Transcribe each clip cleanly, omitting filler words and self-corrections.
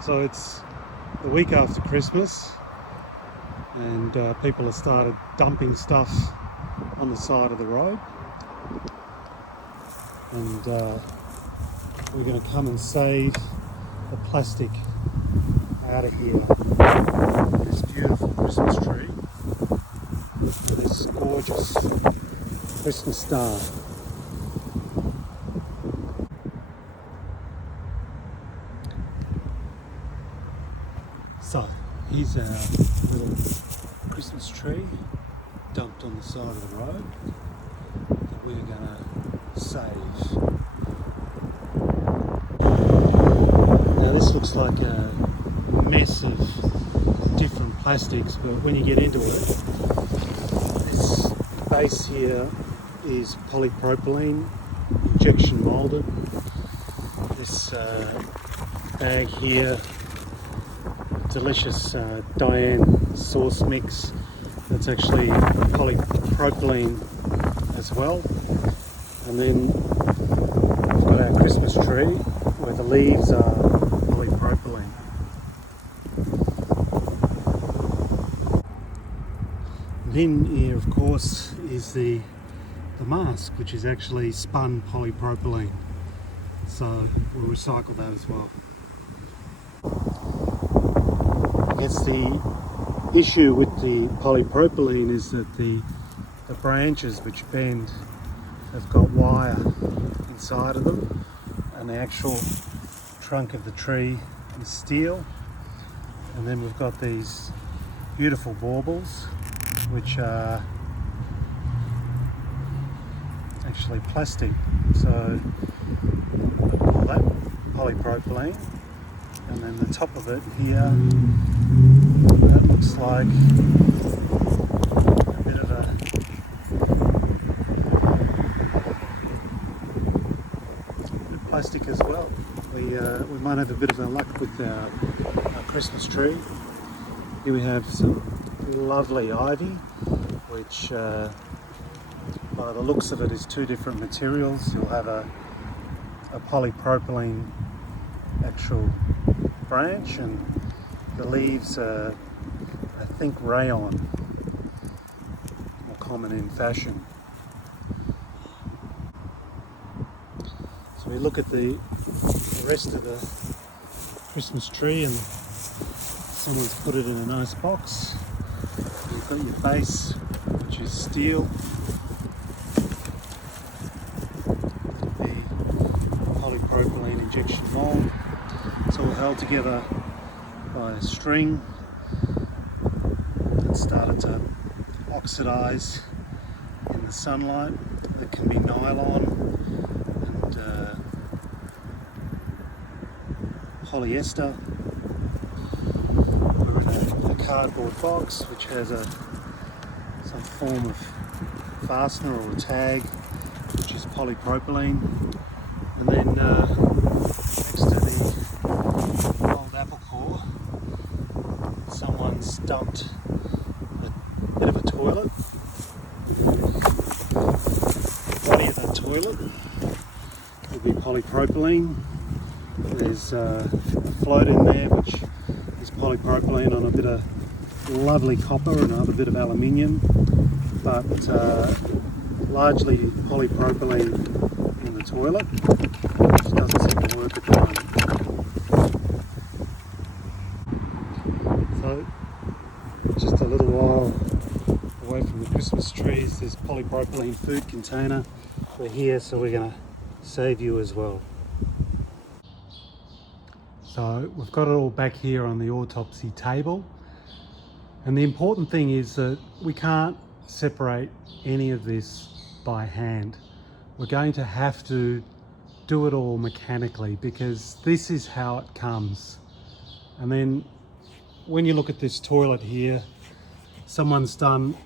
So it's the week after Christmas, and people have started dumping stuff on the side of the road, and we're going to come and save the plastic out of here. This beautiful Christmas tree and this gorgeous Christmas star. So here's our little Christmas tree dumped on the side of the road that we're going to save. Now this looks like a mess of different plastics, but when you get into it, this base here is polypropylene injection molded. This bag here, delicious Diane sauce mix, that's actually polypropylene as well. And then we've got our Christmas tree where the leaves are polypropylene. And in here, of course, is the mask, which is actually spun polypropylene. So we'll recycle that as well. I guess the issue with the polypropylene is that the branches which bend have got wire inside of them, and the actual trunk of the tree is steel. And then we've got these beautiful baubles which are actually plastic, so I call that polypropylene. And then the top of it here, that looks like a bit of a plastic as well. We might have a bit of a luck with our Christmas tree. Here we have some lovely ivy, which by the looks of it is two different materials. You'll have a polypropylene actual branch, and the leaves are, I think, rayon, more common in fashion. So we look at the rest of the Christmas tree, and someone's put it in a nice box. You've got your base, which is steel, the polypropylene injection mold. It's all held together by a string that started to oxidize in the sunlight. That can be nylon and polyester. We're in a cardboard box which has some form of fastener or a tag, which is polypropylene. And then next to the old apple core, someone's dumped a bit of a toilet. The body of that toilet will be polypropylene. There's a float in there which is polypropylene on a bit of lovely copper and another bit of aluminium, but largely polypropylene in the toilet, which doesn't seem to work at the moment. So just a little while away from the Christmas trees, this polypropylene food container. We're here, so we're going to save you as well. So we've got it all back here on the autopsy table, and the important thing is that we can't separate any of this by hand. We're going to have to do it all mechanically, because this is how it comes. And then when you look at this toilet here, someone's done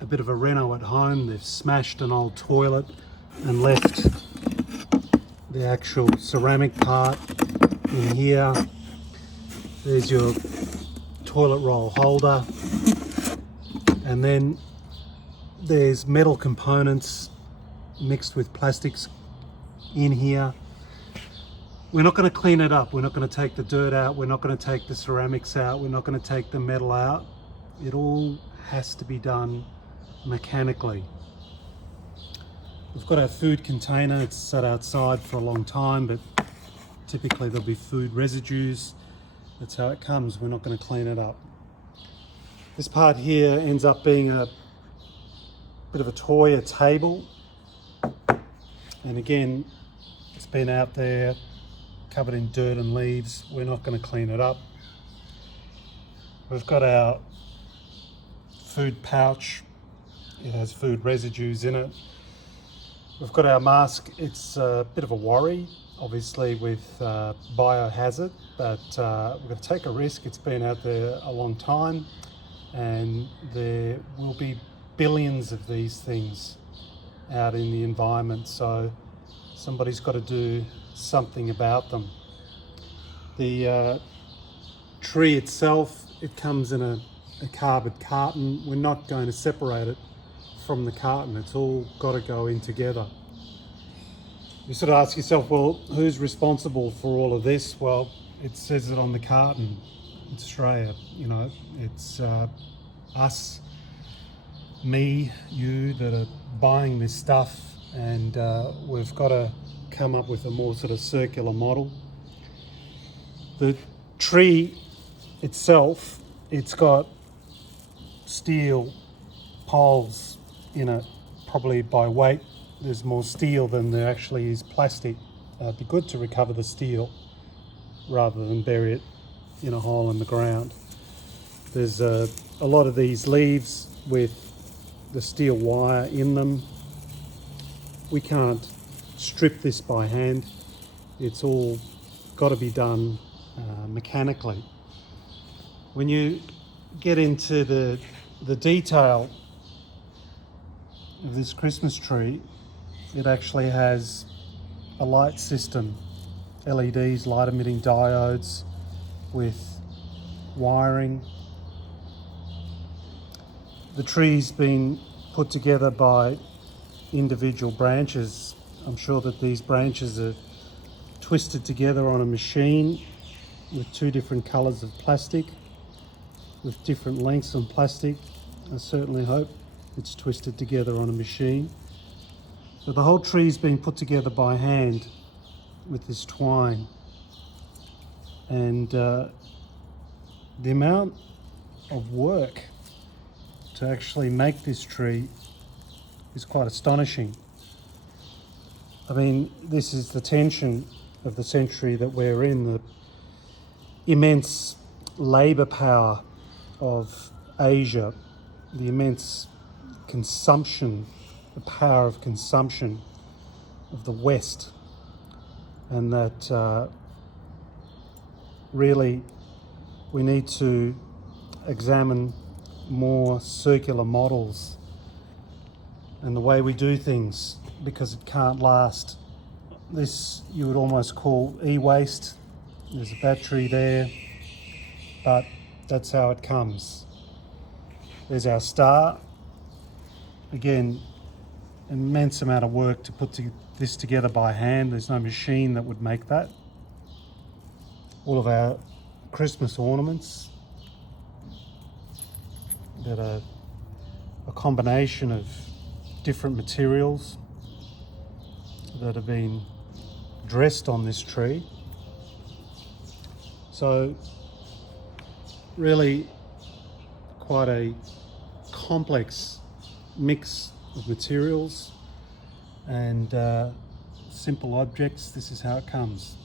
a bit of a reno at home. They've smashed an old toilet and left the actual ceramic part in here. There's your toilet roll holder, and then there's metal components mixed with plastics in here. we're not going to clean it up. We're not going to take the dirt out. We're not going to take the ceramics out. We're not going to take the metal out. It all has to be done mechanically. We've got our food container. It's sat outside for a long time, but typically there'll be food residues. That's how it comes. We're not going to clean it up. This part here ends up being a bit of a toy, a table. And again, it's been out there covered in dirt and leaves. We're not going to clean it up. We've got our food pouch. It has food residues in it. We've got our mask. It's a bit of a worry, obviously, with biohazard, but we're going to take a risk. It's been out there a long time, and there will be billions of these things out in the environment, so somebody's got to do something about them. The tree itself, it comes in a cardboard carton. We're not going to separate it from the carton. It's all got to go in together. You sort of ask yourself, well, who's responsible for all of this? Well, it says it on the carton. It's Australia, you know, it's us, me, you that are buying this stuff, and we've got to come up with a more sort of circular model. The tree itself, it's got steel poles in it, probably by weight. There's more steel than there actually is plastic. It'd be good to recover the steel rather than bury it in a hole in the ground. There's a lot of these leaves with the steel wire in them. We can't strip this by hand. It's all got to be done mechanically. When you get into the detail of this Christmas tree, it actually has a light system, LEDs, light emitting diodes with wiring. The tree's been put together by individual branches. I'm sure that these branches are twisted together on a machine with two different colours of plastic, with different lengths of plastic. I certainly hope it's twisted together on a machine. But the whole tree's been put together by hand with this twine. And the amount of work to actually make this tree is quite astonishing. I mean, this is the tension of the century that we're in, the immense labour power of Asia, the immense consumption, the power of consumption of the West, and that really we need to examine more circular models and the way we do things, because it can't last. This you would almost call e-waste. There's a battery there, but that's how it comes. There's our star. Again, an immense amount of work to put this together by hand. There's no machine that would make that. All of our Christmas ornaments that are a combination of different materials that have been dressed on this tree. So really quite a complex mix of materials and simple objects. This is how it comes.